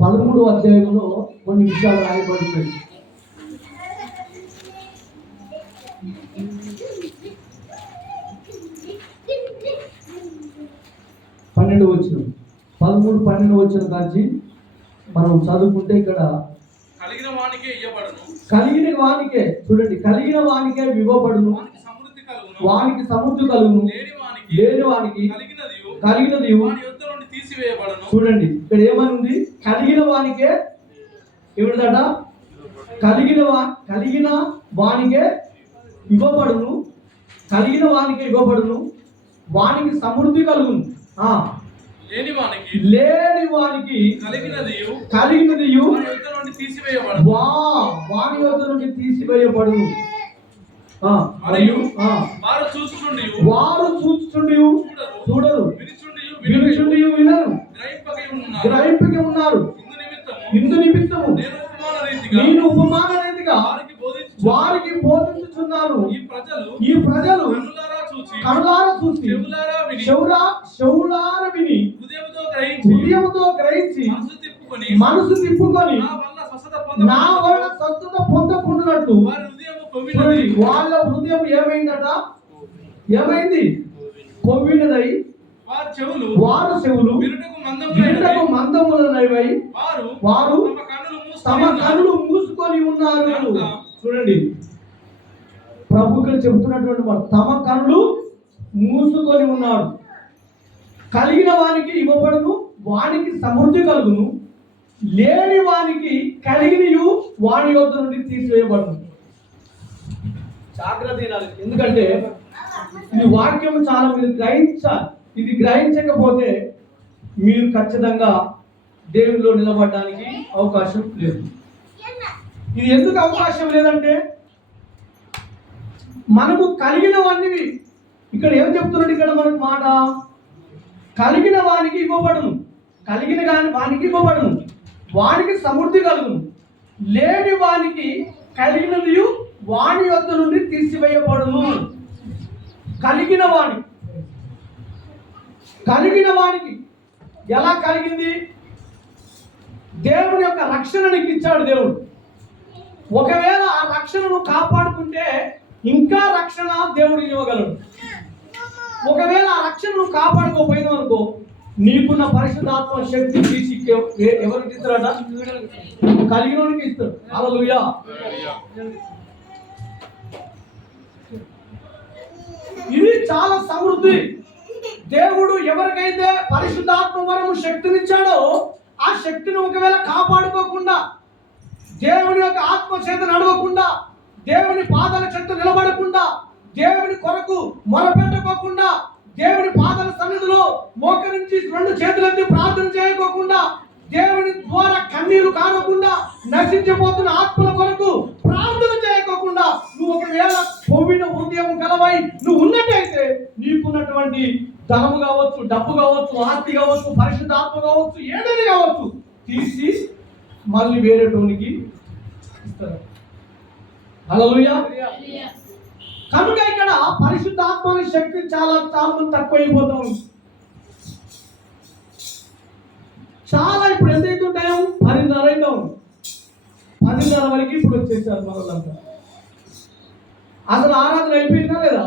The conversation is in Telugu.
13వ అధ్యాయంలో కొన్ని విషయాలు రాయబడుతున్నాయి. వచ్చిన 13-12 వచ్చిన కాంచి మనం చదువుకుంటే ఇక్కడ కలిగిన వానికే ఇవ్వబడును, కలిగిన వానికే, చూడండి, కలిగిన వానికే ఇవ్వబడును, వానికి సమృద్ధి కలుగును, లేని వానికి కలిగినది వాని యొద్ద నుండి తీసివేయబడును. చూడండి ఇక్కడ ఏమనుంది? కలిగిన వానికే ఏమిటట? కలిగిన వానికే ఇవ్వబడును, కలిగిన వానికే ఇవ్వబడును, వానికి సమృద్ధి కలుగును, లేని వానికి కలిగినది వాని యొద్ద నుండి తీసివేయబడును. మరియు వారు చూచుచుండి చూడరు, వినుచుండి వినరు, గ్రహింపక ఉన్నారు. ఇందు నిమిత్తము నేను ఉపమాన రీతిగా వారికి బోధించుచున్నాను. ఈ ప్రజలు కనులారా చూసి చెవులారా విని హృదయముతో గ్రహించి మనసు తిప్పుకొని నా వలన స్వస్థత పొందకుండానట్లు వాళ్ళ హృదయం ఏమైంది? కొవ్వినదై వారు చెవులు వినుటకు మందములనై వారు తమ కన్నులు మూసుకొని ఉన్నారు. చూడండి, ప్రభు ఇక్కడ చెబుతున్నటువంటి వారు తమ కన్నులు మూసుకొని ఉన్నారు. కలిగిన వానికి ఇవ్వబడును, వానికి సమృద్ధి కలుగును, లేని వానికి కలిగినయు వాని యొద్ద నుండి తీసివేయబడును. జాగ్రత్త వినాలి, ఎందుకంటే ఈ వాక్యం చాలా మీరు గ్రహించాలి. ఇది గ్రహించకపోతే మీరు ఖచ్చితంగా దేవునిలో నిలబడడానికి అవకాశం లేదు. ఇది ఎందుకు అవకాశం లేదంటే మనము కలిగినవన్నీ ఇక్కడ ఏం చెప్తున్నాడు? ఇక్కడ మనకు మాట కలిగిన వానికి ఇవ్వబడును, కలిగిన వానికి ఇవ్వబడును, వానికి సమృద్ధి కలుగును, లేని వానికి కలిగినది వాని యొద్ద నుండి తీసివేయబడును. కలిగిన వానికి ఎలా కలిగింది? దేవుని యొక్క రక్షణ నీకు ఇచ్చాడు దేవుడు. ఒకవేళ ఆ రక్షణను కాపాడుకుంటే ఇంకా రక్షణ దేవుడు ఇవ్వగలడు. ఒకవేళ ఆ రక్షణను కాపాడుకోపోయినావు అనుకో, నీకున్న పరిశుద్ధాత్మ శక్తి తీసి ఎవరికి ఇస్తారట? కలిగినోనికి ఇస్తాడు. హల్లెలూయా. ఇది చాలా సమృద్ధి. దేవుడు ఎవరికైతే పరిశుద్ధాత్మ వరము శక్తినిచ్చాడో ఆ శక్తిని ఒకవేళ కాపాడుకోకుండా, దేవుని యొక్క ఆత్మ చేత నడవకుండా, దేవుని పాదాల చెంత నిలబడకుండా, దేవుని కొరకు మొరపెట్టుకోకుండా, దేవుని పాదాల సన్నిధిలో మోకరించి 2 చేతులెత్తి ప్రార్థన చేయకోకుండా, దేవుని ద్వారా కన్నీరు కారకుండా, నశించిపోతున్న ఆత్మల కొరకు ప్రార్థన చేయకోకుండా, నువ్వు ఒకవేళ కొవ్విన హృదయం గలవై నువ్వు ఉన్నట్టయితే నీకున్నటువంటి ధనము కావచ్చు, డబ్బు కావచ్చు, ఆస్తి కావచ్చు, పరిశుద్ధాత్మ కావచ్చు, ఏదైనా కావచ్చు తీసి మళ్ళీ వేరే టోనికి ఇస్తారు. హల్లెలూయా. కనుక ఇక్కడ పరిశుద్ధాత్మ శక్తి చాలా తక్కువైపోతాం. చాలా ఇప్పుడు ఎంతైతే ఉంటాయో 10:30 అవుతాం. 10:30 వరకు ఇప్పుడు వచ్చేసారు మనలంతా. అసలు ఆరాధన అయిపోయిందా లేదా?